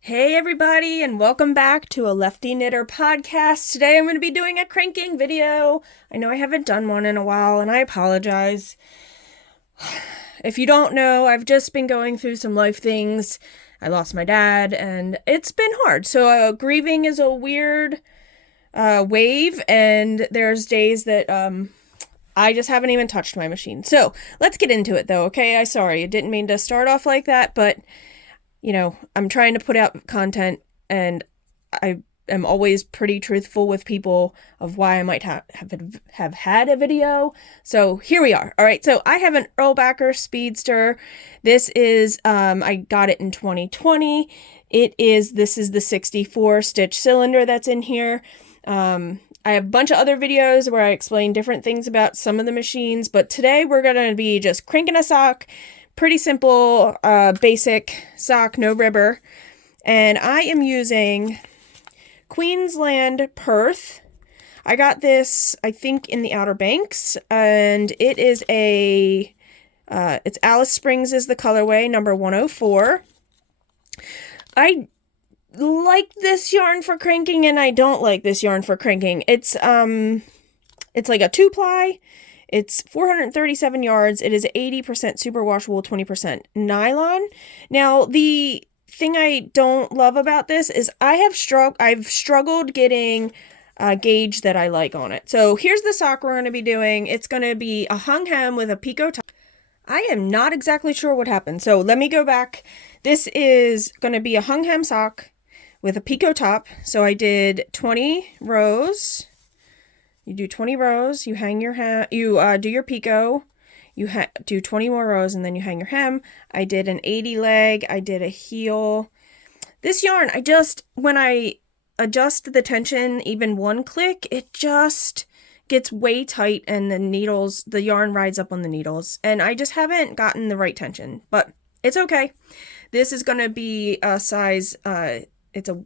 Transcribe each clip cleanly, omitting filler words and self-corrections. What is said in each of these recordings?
Hey everybody, and welcome back to a Lefty Knitter podcast. Today I'm going to be doing a cranking video. I know I haven't done one in a while, and I apologize. If you don't know, I've just been going through some life things. I lost my dad, and it's been hard. So grieving is a weird wave, and there's days that I just haven't even touched my machine. So let's get into it though, okay? Sorry, I didn't mean to start off like that, but you know, I'm trying to put out content, and I am always pretty truthful with people of why I might have had a video. So here we are. All right, so I have an Erlbacher Speedster. This is, I got it in 2020. This is the 64 stitch cylinder that's in here. I have a bunch of other videos where I explain different things about some of the machines, but today we're going to be just cranking a sock. Pretty simple, basic sock, no ribber. And I am using Queensland Perth. I got this, I think, in the Outer Banks, and it is it's Alice Springs is the colorway, number 104. I like this yarn for cranking, and I don't like this yarn for cranking. It's like a 2-ply. It's 437 yards. It is 80% superwash wool, 20% nylon. Now, the thing I don't love about this is I've struggled getting a gauge that I like on it. So here's the sock we're going to be doing. It's going to be a hung hem with a Picot top. I am not exactly sure what happened. So let me go back. This is going to be a hung hem sock with a Picot top. So I did 20 rows. You do 20 rows, you hang your hem, you do your picot, you do 20 more rows, and then you hang your hem. I did an 80 leg, I did a heel. This yarn, when I adjust the tension even one click, it just gets way tight, and the yarn rides up on the needles, and I just haven't gotten the right tension, but it's okay. This is going to be a size, it's a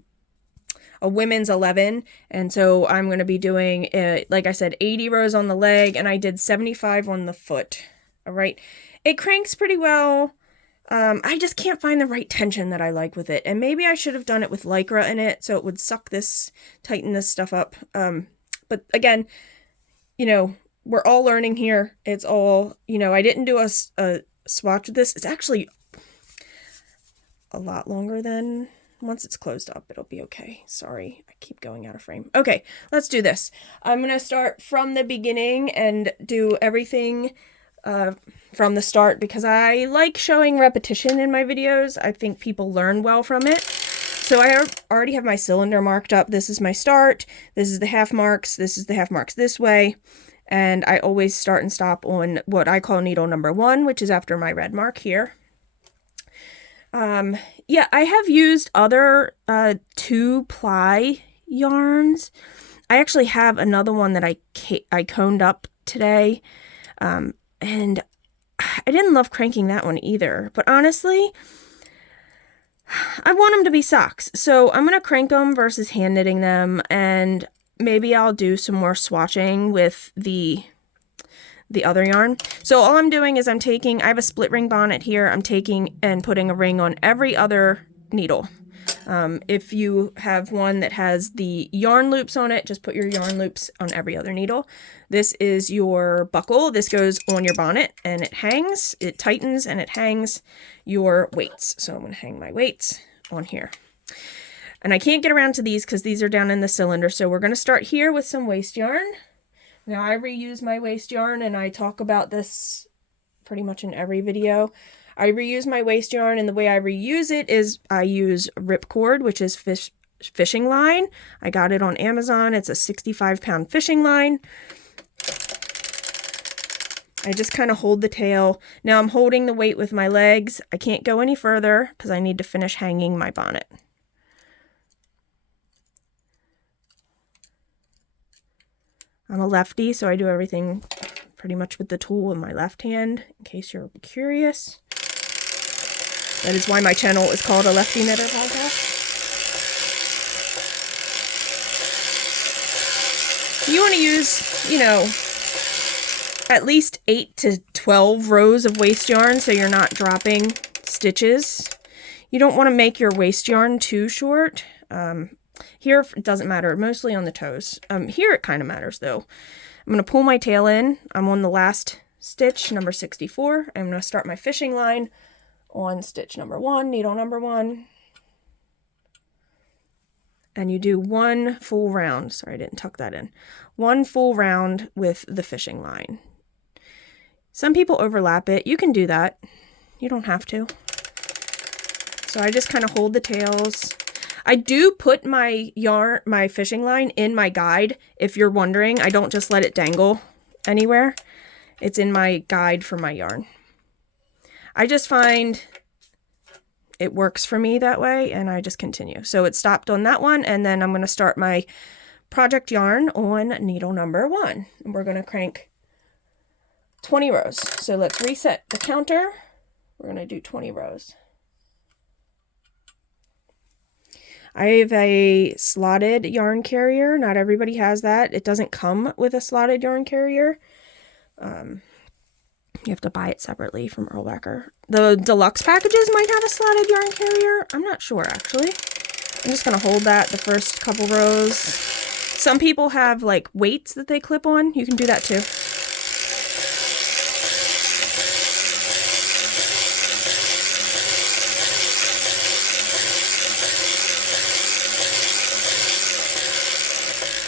women's 11, and so I'm going to be doing, like I said, 80 rows on the leg, and I did 75 on the foot. All right, it cranks pretty well. I just can't find the right tension that I like with it, and maybe I should have done it with Lycra in it, so it would tighten this stuff up. But again, you know, we're all learning here. It's all, you know, I didn't do a swatch of this. It's actually a lot longer than... Once it's closed up, it'll be okay. Sorry, I keep going out of frame. Okay, let's do this. I'm going to start from the beginning and do everything from the start because I like showing repetition in my videos. I think people learn well from it. So I already have my cylinder marked up. This is my start. This is the half marks. This is the half marks this way. And I always start and stop on what I call needle number 1, which is after my red mark here. Yeah, I have used other 2-ply yarns. I actually have another one that I coned up today, and I didn't love cranking that one either. But honestly, I want them to be socks, so I'm going to crank them versus hand knitting them, and maybe I'll do some more swatching with the other yarn. So all I'm doing is I have a split ring bonnet here. I'm taking and putting a ring on every other needle. If you have one that has the yarn loops on it, just put your yarn loops on every other needle. This is your buckle. This goes on your bonnet and it hangs, it tightens, and it hangs your weights. So I'm going to hang my weights on here. And I can't get around to these because these are down in the cylinder. So we're going to start here with some waste yarn. Now, I reuse my waste yarn, and I talk about this pretty much in every video. I reuse my waste yarn, and the way I reuse it is I use ripcord, which is fishing line. I got it on Amazon. It's a 65-pound fishing line. I just kind of hold the tail. Now, I'm holding the weight with my legs. I can't go any further because I need to finish hanging my bonnet. I'm a lefty, so I do everything pretty much with the tool in my left hand, in case you're curious. That is why my channel is called a Lefty Knitter Podcast. You want to use, you know, at least 8 to 12 rows of waste yarn so you're not dropping stitches. You don't want to make your waist yarn too short. Here, it doesn't matter, mostly on the toes. Here it kind of matters though. I'm going to pull my tail in. I'm on the last stitch, number 64. I'm going to start my fishing line on stitch number 1, needle number 1. And you do one full round. Sorry, I didn't tuck that in. One full round with the fishing line. Some people overlap it. You can do that. You don't have to. So I just kind of hold the tails. I do put my yarn, my fishing line in my guide. If you're wondering, I don't just let it dangle anywhere. It's in my guide for my yarn. I just find it works for me that way, and I just continue. So it stopped on that one, and then I'm going to start my project yarn on needle number 1. And we're going to crank 20 rows. So let's reset the counter. We're going to do 20 rows. I have a slotted yarn carrier. Not everybody has that. It doesn't come with a slotted yarn carrier. You have to buy it separately from Erlbacher. The deluxe packages might have a slotted yarn carrier. I'm not sure, actually. I'm just going to hold that the first couple rows. Some people have, like, weights that they clip on. You can do that, too.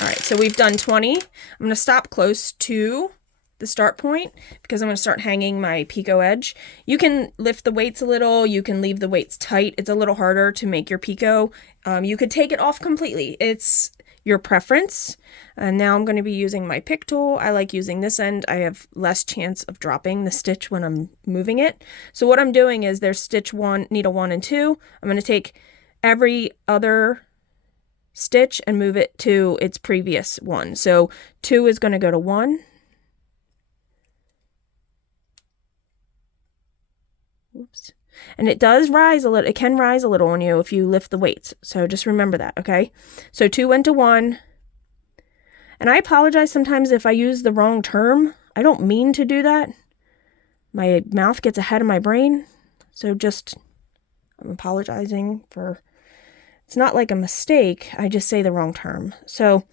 Alright, so we've done 20. I'm going to stop close to the start point because I'm going to start hanging my Picot edge. You can lift the weights a little. You can leave the weights tight. It's a little harder to make your Picot. You could take it off completely. It's your preference. And now I'm going to be using my pick tool. I like using this end. I have less chance of dropping the stitch when I'm moving it. So what I'm doing is there's stitch 1, needle 1 and 2. I'm going to take every other stitch and move it to its previous one. So 2 is going to go to 1. Oops. And it does rise a little. It can rise a little on you if you lift the weights. So just remember that, okay? So 2 went to 1. And I apologize sometimes if I use the wrong term. I don't mean to do that. My mouth gets ahead of my brain. So just, I'm apologizing for, it's not like a mistake. I just say the wrong term. So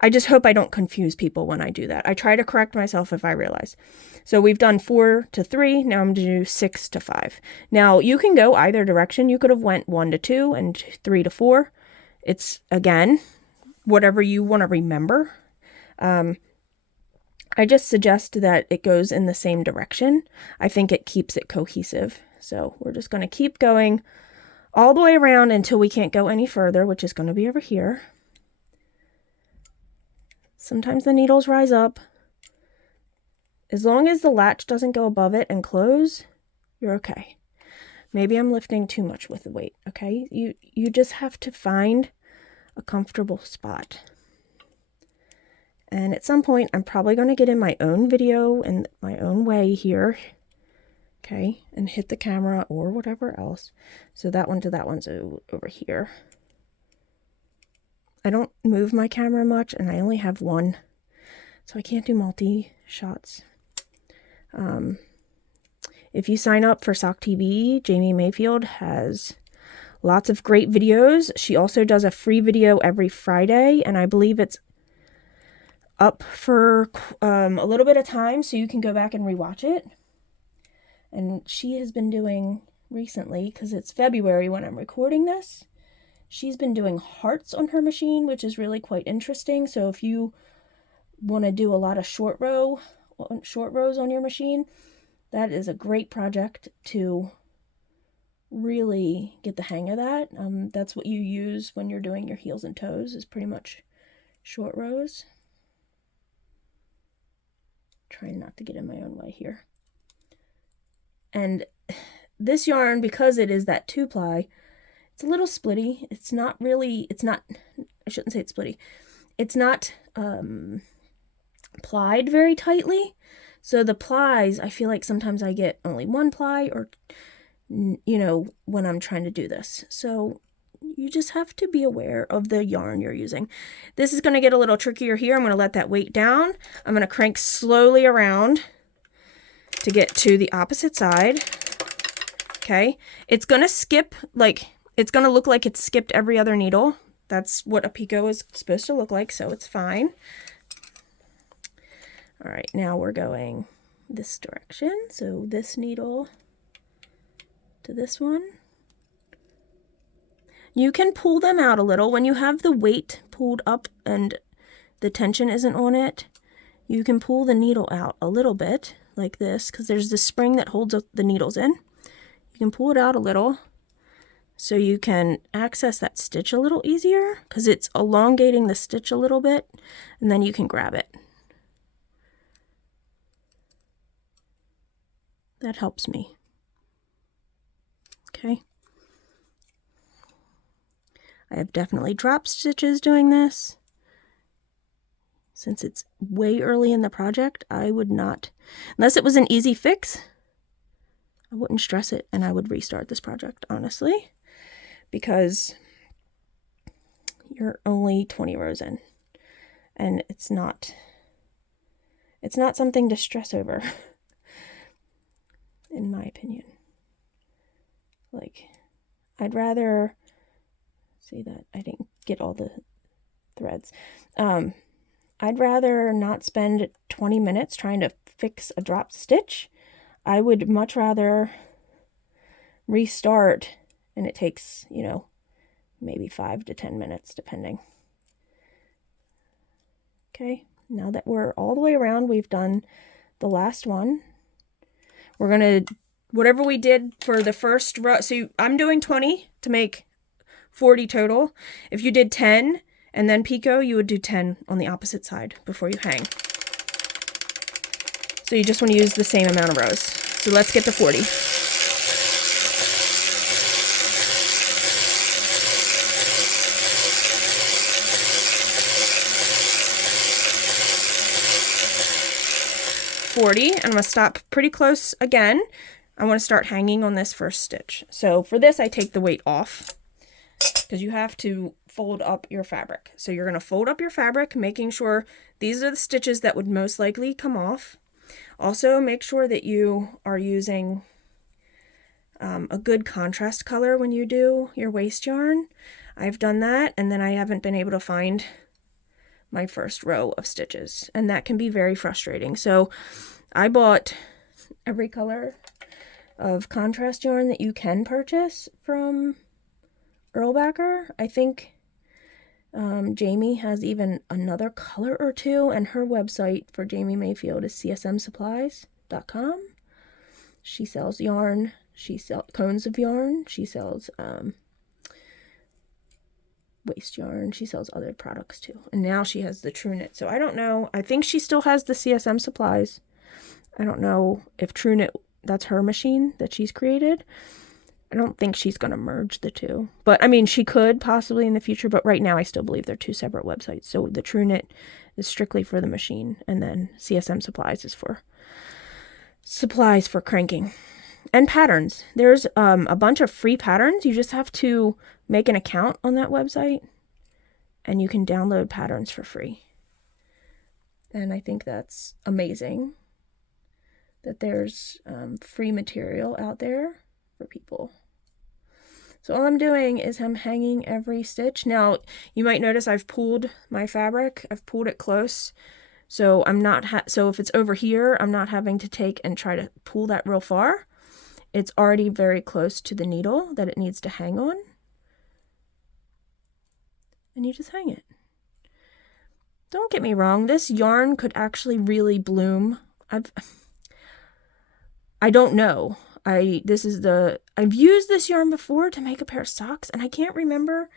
I just hope I don't confuse people when I do that. I try to correct myself if I realize. So we've done 4 to 3. Now I'm going to do 6 to 5. Now you can go either direction. You could have went 1 to 2 and 3 to 4. It's, again, whatever you want to remember. I just suggest that it goes in the same direction. I think it keeps it cohesive. So we're just going to keep going all the way around until we can't go any further, which is going to be over here. Sometimes the needles rise up. As long as the latch doesn't go above it and close, you're okay. Maybe I'm lifting too much with the weight, okay? You just have to find a comfortable spot. And at some point, I'm probably going to get in my own video in my own way here, okay? And hit the camera or whatever else. So that one to that one's over here. I don't move my camera much, and I only have one, so I can't do multi-shots. If you sign up for SockTV, Jamie Mayfield has lots of great videos. She also does a free video every Friday, and I believe it's up for a little bit of time, so you can go back and rewatch it. And she has been doing recently, because it's February when I'm recording this, she's been doing hearts on her machine, which is really quite interesting. So if you want to do a lot of short rows on your machine, that is a great project to really get the hang of that. That's what you use when you're doing your heels and toes, is pretty much short rows. Trying not to get in my own way here. And this yarn, because it is that 2-ply, it's a little splitty. It's not, I shouldn't say it's splitty. It's not plied very tightly. So the plies, I feel like sometimes I get only 1 ply, or, you know, when I'm trying to do this. So you just have to be aware of the yarn you're using. This is going to get a little trickier here. I'm going to let that weight down. I'm going to crank slowly around to get to the opposite side. Okay, it's going to skip, like, it's going to look like it's skipped every other needle. That's what a picot is supposed to look like, so it's fine. All right, now we're going this direction. So this needle to this one. You can pull them out a little. When you have the weight pulled up and the tension isn't on it, you can pull the needle out a little bit like this, because there's this spring that holds the needles in. You can pull it out a little so you can access that stitch a little easier, because it's elongating the stitch a little bit, and then you can grab it. That helps me. Okay. I have definitely dropped stitches doing this. Since it's way early in the project, I would not, unless it was an easy fix, I wouldn't stress it, and I would restart this project, honestly, because you're only 20 rows in, and it's not something to stress over, in my opinion. Like, I'd rather, see that I didn't get all the threads. I'd rather not spend 20 minutes trying to fix a dropped stitch. I would much rather restart, and it takes, you know, maybe 5 to 10 minutes, depending. Okay, now that we're all the way around, we've done the last one. We're going to, whatever we did for the first row, so I'm doing 20 to make 40 total. If you did 10 and then picot, you would do 10 on the opposite side before you hang. So you just want to use the same amount of rows. So let's get to 40. And I'm going to stop pretty close again. I want to start hanging on this first stitch. So for this, I take the weight off, because you have to fold up your fabric. So you're going to fold up your fabric, making sure these are the stitches that would most likely come off. Also, make sure that you are using a good contrast color when you do your waste yarn. I've done that, and then I haven't been able to find my first row of stitches, and that can be very frustrating. So I bought every color of contrast yarn that you can purchase from Erlbacher. I think Jamie has even another color or two, and her website for Jamie Mayfield is csmsupplies.com. She sells yarn, she sells cones of yarn, she sells waste yarn, she sells other products too, and now she has the True Knit. So I don't know, I think she still has the CSM supplies. I don't know if True Knit, that's her machine that she's created. I don't think she's going to merge the two, but I mean, she could possibly in the future, but right now I still believe they're two separate websites. So the True Knit is strictly for the machine, and then CSM supplies is for supplies for cranking and patterns. There's a bunch of free patterns. You just have to make an account on that website, and you can download patterns for free. And I think that's amazing that there's free material out there for people. So all I'm doing is I'm hanging every stitch. Now you might notice I've pulled my fabric, I've pulled it close, so I'm not so if it's over here, I'm not having to take and try to pull that real far. It's already very close to the needle that it needs to hang on, and you just hang it. Don't get me wrong, this yarn could actually really bloom. I don't know. I've used this yarn before to make a pair of socks, and I can't remember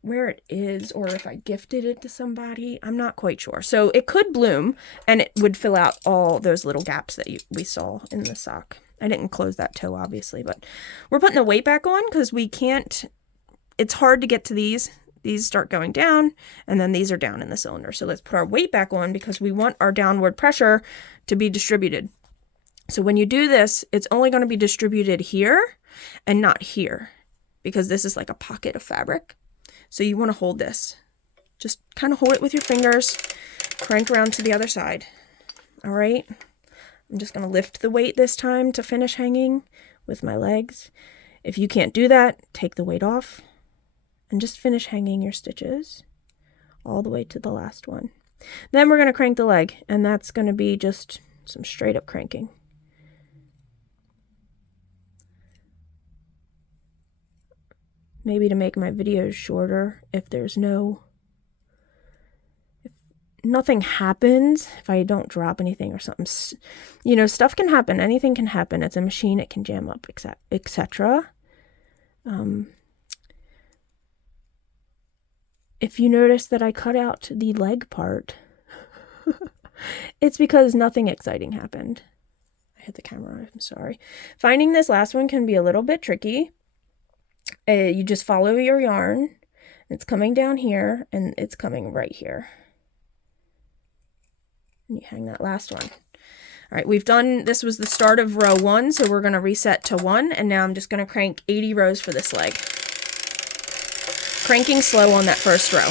where it is or if I gifted it to somebody. I'm not quite sure. So it could bloom, and it would fill out all those little gaps that we saw in the sock. I didn't close that toe, obviously, but we're putting the weight back on because we can't, it's hard to get to these. These start going down, and then these are down in the cylinder. So let's put our weight back on because we want our downward pressure to be distributed. So when you do this, it's only going to be distributed here and not here, because this is like a pocket of fabric. So you want to hold this. Just kind of hold it with your fingers, crank around to the other side. All right. I'm just going to lift the weight this time to finish hanging with my legs. If you can't do that, take the weight off and just finish hanging your stitches all the way to the last one. Then we're going to crank the leg, and that's going to be just some straight up cranking. Maybe to make my videos shorter, if nothing happens, if I don't drop anything or something, you know, stuff can happen, anything can happen. It's a machine, it can jam up, etc. If you notice that I cut out the leg part, it's because nothing exciting happened. I hit the camera, I'm sorry. Finding this last one can be a little bit tricky. You just follow your yarn. It's coming down here, and it's coming right here. And you hang that last one. All right, we've done, this was the start of row 1, so we're going to reset to 1, and now I'm just going to crank 80 rows for this leg. Cranking slow on that first row.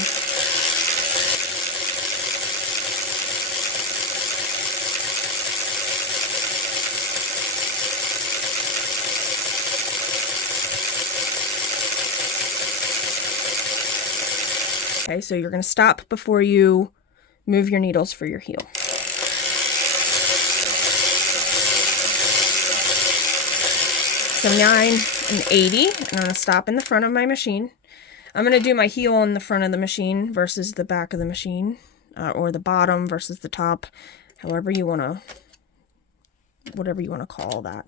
Okay, so you're going to stop before you move your needles for your heel. 79 and 80, and I'm going to stop in the front of my machine. I'm going to do my heel on the front of the machine versus the back of the machine, or the bottom versus the top, however you want to, whatever you want to call that.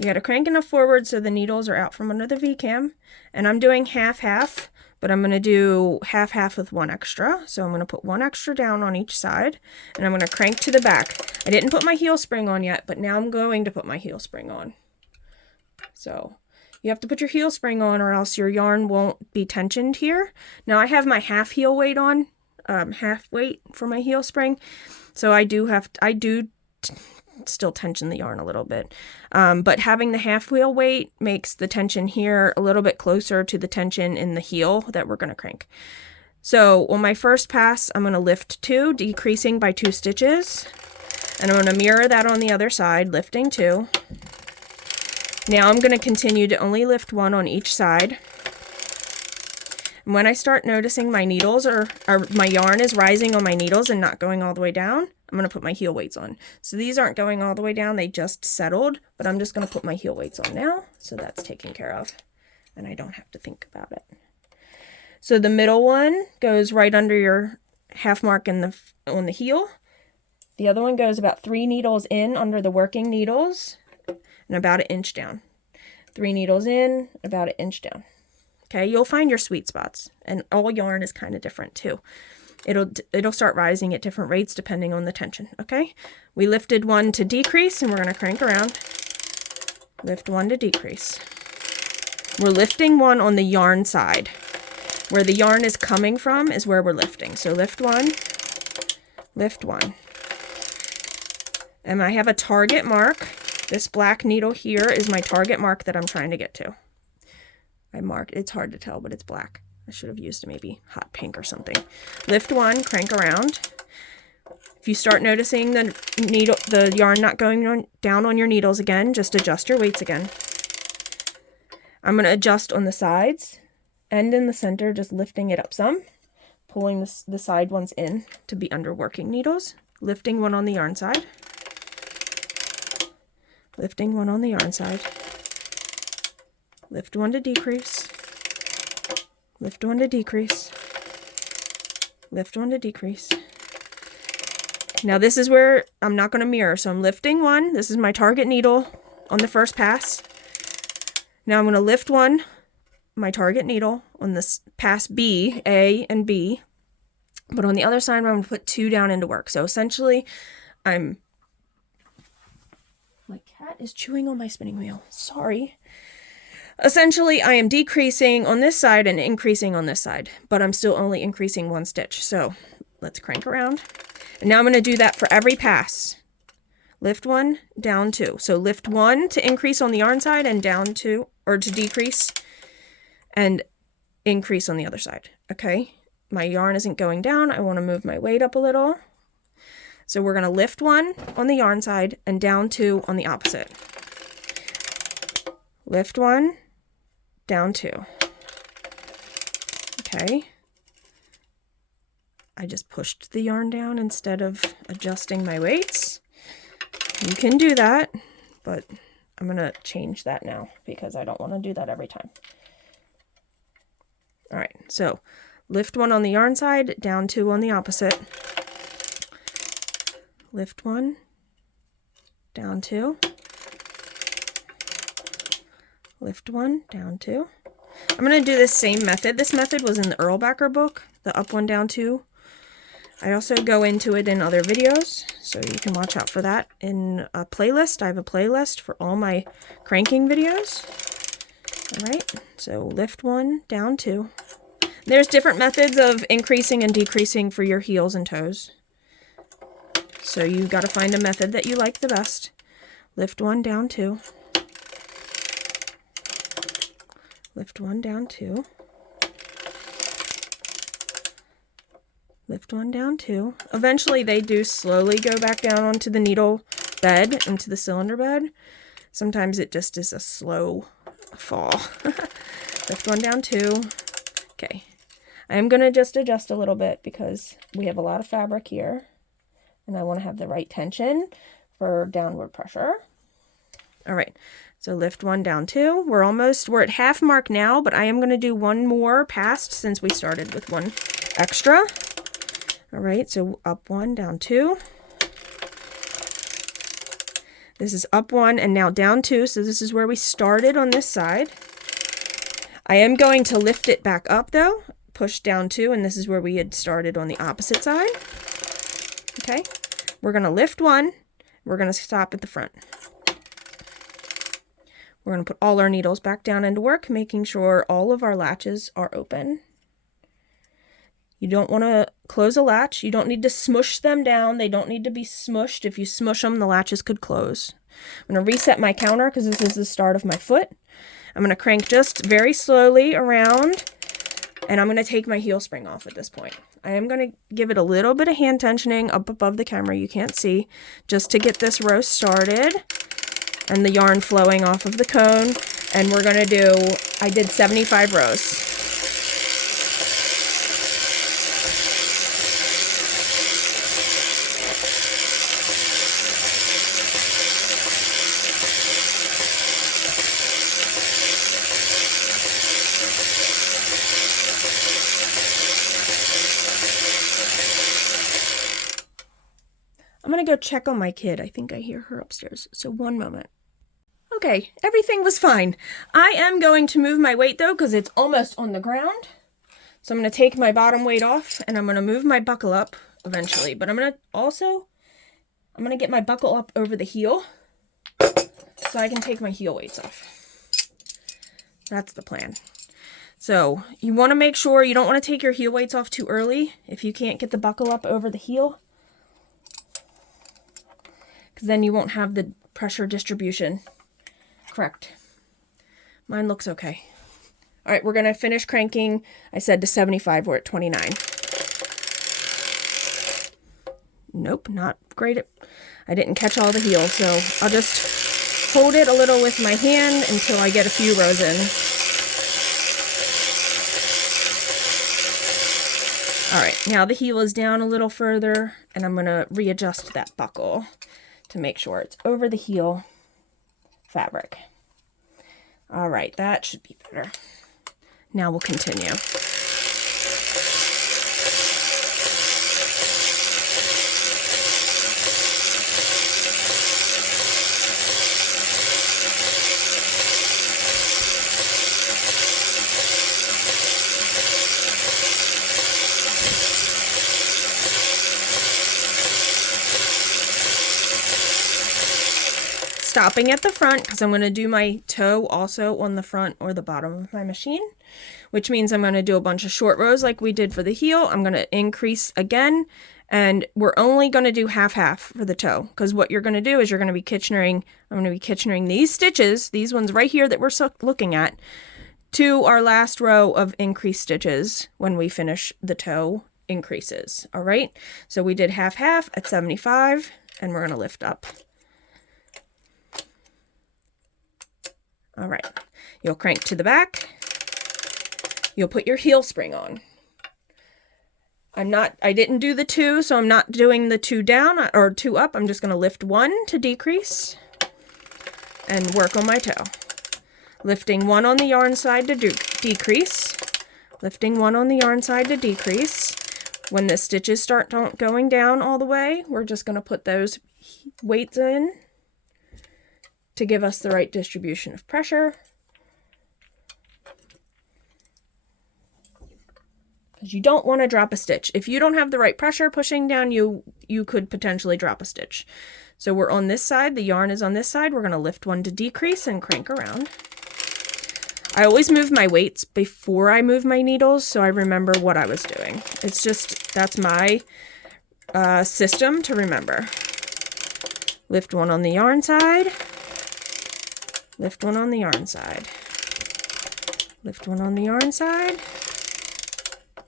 You got to crank enough forward so the needles are out from under the V-cam, and I'm doing half-half, but I'm going to do half-half with one extra. So I'm going to put one extra down on each side, and I'm going to crank to the back. I didn't put my heel spring on yet, but now I'm going to put my heel spring on. So you have to put your heel spring on, or else your yarn won't be tensioned here. Now I have my half heel weight on, half weight for my heel spring. So I do still tension the yarn a little bit. But having the half wheel weight makes the tension here a little bit closer to the tension in the heel that we're going to crank. So on my first pass, I'm going to lift 2, decreasing by 2 stitches. And I'm going to mirror that on the other side, lifting 2. Now I'm going to continue to only lift 1 on each side. And when I start noticing my needles or my yarn is rising on my needles and not going all the way down, I'm going to put my heel weights on. So these aren't going all the way down, they just settled, but I'm just going to put my heel weights on now, so that's taken care of, and I don't have to think about it. So the middle one goes right under your half mark on the heel. The other one goes about 3 needles in under the working needles, and about 1 inch down. 3 needles in, about 1 inch down. Okay, you'll find your sweet spots, and all yarn is kind of different too. It'll start rising at different rates depending on the tension, okay? We lifted 1 to decrease, and we're going to crank around. Lift 1 to decrease. We're lifting 1 on the yarn side. Where the yarn is coming from is where we're lifting. So lift 1, lift 1. And I have a target mark. This black needle here is my target mark that I'm trying to get to. I marked, it's hard to tell, but it's black. I should have used maybe hot pink or something. Lift 1, crank around. If you start noticing the yarn not going down on your needles again, just adjust your weights again. I'm going to adjust on the sides and in the center, just lifting it up some, pulling the side ones in to be under working needles, lifting 1 on the yarn side. Lifting 1 on the yarn side. Lift 1 to decrease. Lift 1 to decrease. Lift 1 to decrease. Now this is where I'm not going to mirror, so I'm lifting 1. This is my target needle on the first pass. Now I'm going to lift 1, my target needle on this pass B, A and B. But on the other side, I'm going to put 2 down into work. So essentially, my cat is chewing on my spinning wheel. Sorry. Essentially, I am decreasing on this side and increasing on this side, but I'm still only increasing 1 stitch. So let's crank around. And now I'm going to do that for every pass. Lift 1, down 2. So lift 1 to increase on the yarn side and down 2, or to decrease and increase on the other side. Okay, my yarn isn't going down. I want to move my weight up a little. So we're going to lift 1 on the yarn side and down 2 on the opposite. Lift 1, down 2. Okay. I just pushed the yarn down instead of adjusting my weights. You can do that, but I'm going to change that now because I don't want to do that every time. All right, so lift 1 on the yarn side, down 2 on the opposite. Lift 1, down 2. Lift 1, down 2. I'm going to do this same method. This method was in the Erlbacher book, the up 1, down 2. I also go into it in other videos, so you can watch out for that in a playlist. I have a playlist for all my cranking videos. All right, so lift 1, down 2. There's different methods of increasing and decreasing for your heels and toes. So you've got to find a method that you like the best. Lift 1, down 2. Lift 1, down 2. Lift 1, down 2. Eventually they do slowly go back down onto the needle bed, into the cylinder bed. Sometimes it just is a slow fall. Lift 1, down 2. Okay. I am going to just adjust a little bit because we have a lot of fabric here and I want to have the right tension for downward pressure. All right. So lift 1, down 2. We're at half mark now, but I am going to do one more past since we started with one extra. All right, so up 1, down 2. This is up 1 and now down 2, so this is where we started on this side. I am going to lift it back up though, push down 2, and this is where we had started on the opposite side. Okay, we're going to lift 1, we're going to stop at the front. We're going to put all our needles back down into work, making sure all of our latches are open. You don't want to close a latch. You don't need to smush them down. They don't need to be smushed. If you smush them, the latches could close. I'm going to reset my counter because this is the start of my foot. I'm going to crank just very slowly around, and I'm going to take my heel spring off at this point. I am going to give it a little bit of hand tensioning up above the camera. You can't see, just to get this row started and the yarn flowing off of the cone. And we're going to do, I did 75 rows. I'm going to go check on my kid. I think I hear her upstairs. So one moment. Okay, everything was fine. I am going to move my weight though because it's almost on the ground. So I'm going to take my bottom weight off and I'm going to move my buckle up eventually. But I'm going to get my buckle up over the heel so I can take my heel weights off. That's the plan. So you want to make sure you don't want to take your heel weights off too early if you can't get the buckle up over the heel, because then you won't have the pressure distribution correct. Mine looks okay. All right, we're going to finish cranking. I said to 75, we're at 29. Nope, not great. I didn't catch all the heels, so I'll just hold it a little with my hand until I get a few rows in. All right, now the heel is down a little further, and I'm going to readjust that buckle to make sure it's over the heel fabric. All right, that should be better. Now we'll continue. Stopping at the front because I'm going to do my toe also on the front or the bottom of my machine, which means I'm going to do a bunch of short rows like we did for the heel. I'm going to increase again, and we're only going to do half for the toe, because what you're going to do is you're going to be Kitchenering, I'm going to be Kitchenering these stitches, these ones right here that we're looking at, to our last row of increased stitches when we finish the toe increases. All right, so we did half at 75, and we're going to lift up. All right, you'll crank to the back. You'll put your heel spring on. I didn't do the 2, so I'm not doing the 2 down or 2 up. I'm just going to lift 1 to decrease and work on my toe. Lifting 1 on the yarn side to decrease. Lifting 1 on the yarn side to decrease. When the stitches start going down all the way, we're just going to put those weights in to give us the right distribution of pressure. Because you don't want to drop a stitch. If you don't have the right pressure pushing down, you could potentially drop a stitch. So we're on this side, the yarn is on this side. We're going to lift 1 to decrease and crank around. I always move my weights before I move my needles, so I remember what I was doing. It's just, that's my system to remember. Lift 1 on the yarn side. Lift 1 on the yarn side. Lift 1 on the yarn side.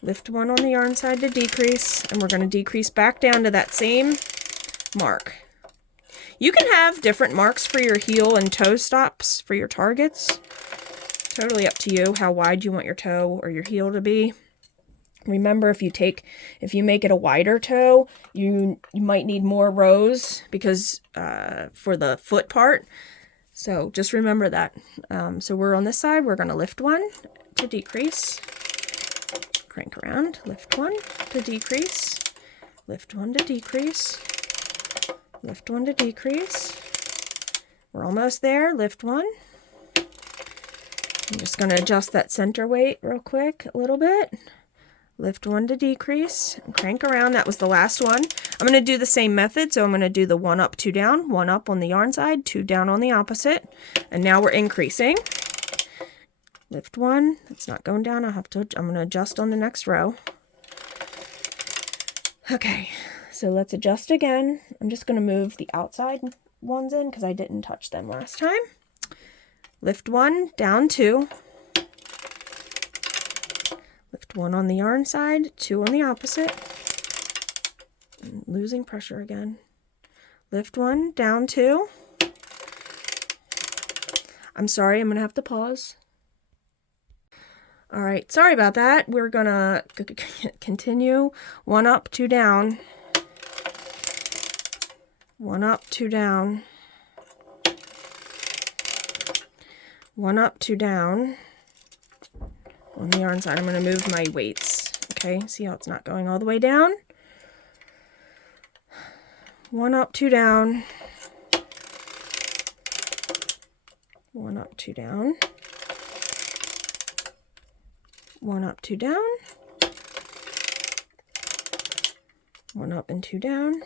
Lift 1 on the yarn side to decrease, and we're going to decrease back down to that same mark. You can have different marks for your heel and toe stops for your targets. Totally up to you how wide you want your toe or your heel to be. Remember, if you make it a wider toe, you might need more rows because for the foot part. So just remember that. So we're on this side. We're going to lift 1 to decrease. Crank around. Lift 1 to decrease. Lift 1 to decrease. Lift 1 to decrease. We're almost there. Lift 1. I'm just going to adjust that center weight real quick a little bit. Lift 1 to decrease and crank around. That was the last one. I'm going to do the same method. So I'm going to do the 1 up, 2 down, 1 up on the yarn side, 2 down on the opposite. And now we're increasing. Lift 1. It's not going down. I'm going to adjust on the next row. Okay, so let's adjust again. I'm just going to move the outside ones in because I didn't touch them last time. Lift 1, down 2. Lift 1 on the yarn side, 2 on the opposite. I'm losing pressure again. Lift 1, down 2. I'm sorry, I'm going to have to pause. All right, sorry about that. We're going to continue. 1 up, 2 down. 1 up, 2 down. 1 up, 2 down. On the yarn side, I'm going to move my weights. Okay, see how it's not going all the way down? 1 up, 2 down. 1 up, 2 down. 1 up, 2 down. 1 up and 2 down.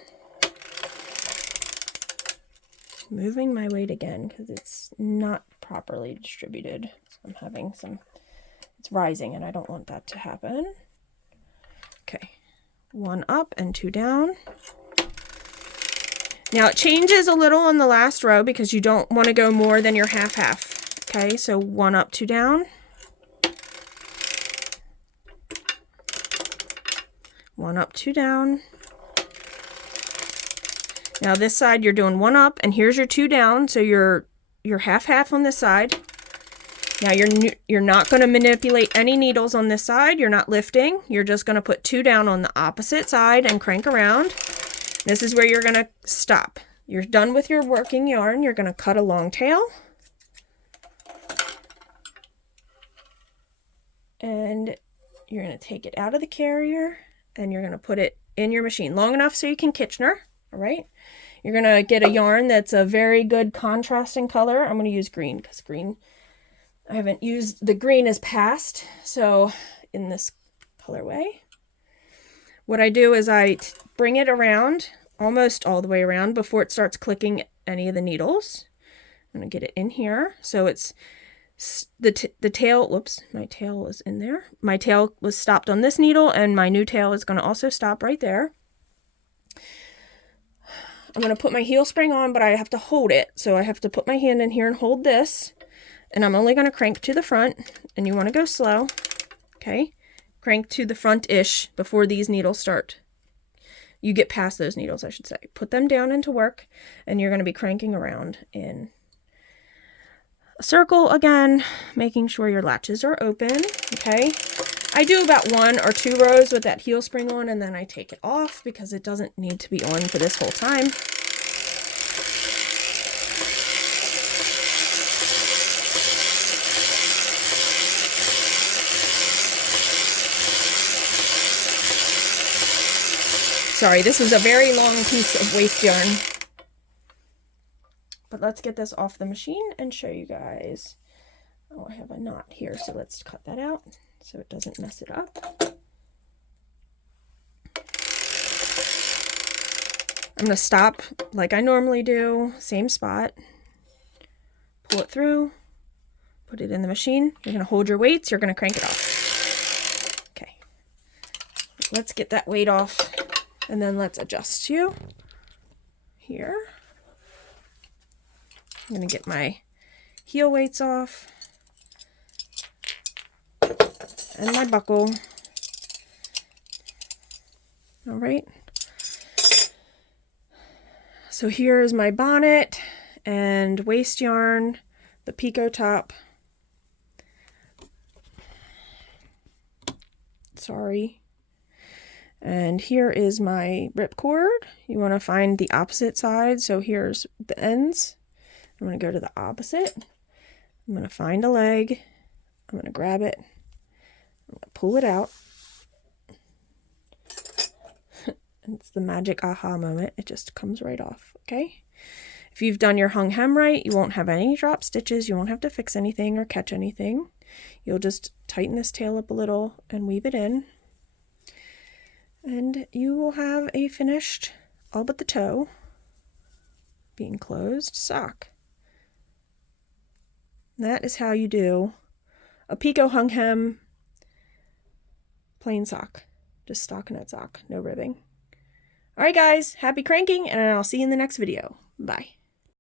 Moving my weight again because it's not properly distributed. So I'm having it's rising and I don't want that to happen. Okay, 1 up and 2 down. Now it changes a little on the last row because you don't want to go more than your half-half. Okay, so 1 up, 2 down. 1 up, 2 down. Now this side you're doing 1 up and here's your 2 down, so you're half-half on this side. Now you're not going to manipulate any needles on this side. You're not lifting. You're just going to put 2 down on the opposite side and crank around. This is where you're going to stop. You're done with your working yarn. You're going to cut a long tail. And you're going to take it out of the carrier and you're going to put it in your machine long enough so you can Kitchener. All right. You're going to get a yarn that's a very good contrasting color. I'm going to use green because green, I haven't used the green as past. So in this colorway, what I do is I bring it around almost all the way around before it starts clicking any of the needles. I'm going to get it in here. So it's the tail, whoops, my tail was in there. My tail was stopped on this needle and my new tail is going to also stop right there. I'm going to put my heel spring on, but I have to hold it. So I have to put my hand in here and hold this. And I'm only going to crank to the front. And you want to go slow. Okay. Crank to the front-ish before these needles start. You get past those needles, I should say. Put them down into work. And you're going to be cranking around in circle again, making sure your latches are open, okay? I do about 1 or 2 rows with that heel spring on, and then I take it off because it doesn't need to be on for this whole time. Sorry, this was a very long piece of waste yarn. But let's get this off the machine and show you guys. Oh, I have a knot here, so let's cut that out so it doesn't mess it up. I'm going to stop like I normally do, same spot. Pull it through, put it in the machine. You're going to hold your weights, you're going to crank it off. Okay, let's get that weight off, and then let's adjust you here. I'm going to get my heel weights off and my buckle. All right. So here is my bonnet and waste yarn, the Picot top. Sorry. And here is my ripcord. You want to find the opposite side. So here's the ends. I'm going to go to the opposite. I'm going to find a leg. I'm going to grab it. I'm going to pull it out. It's the magic aha moment. It just comes right off, okay? If you've done your hung hem right, you won't have any drop stitches. You won't have to fix anything or catch anything. You'll just tighten this tail up a little and weave it in. And you will have a finished, all but the toe, being closed sock. That is how you do a Picot hung hem plain sock. Just stockinette sock, no ribbing. Alright guys, happy cranking, and I'll see you in the next video. Bye.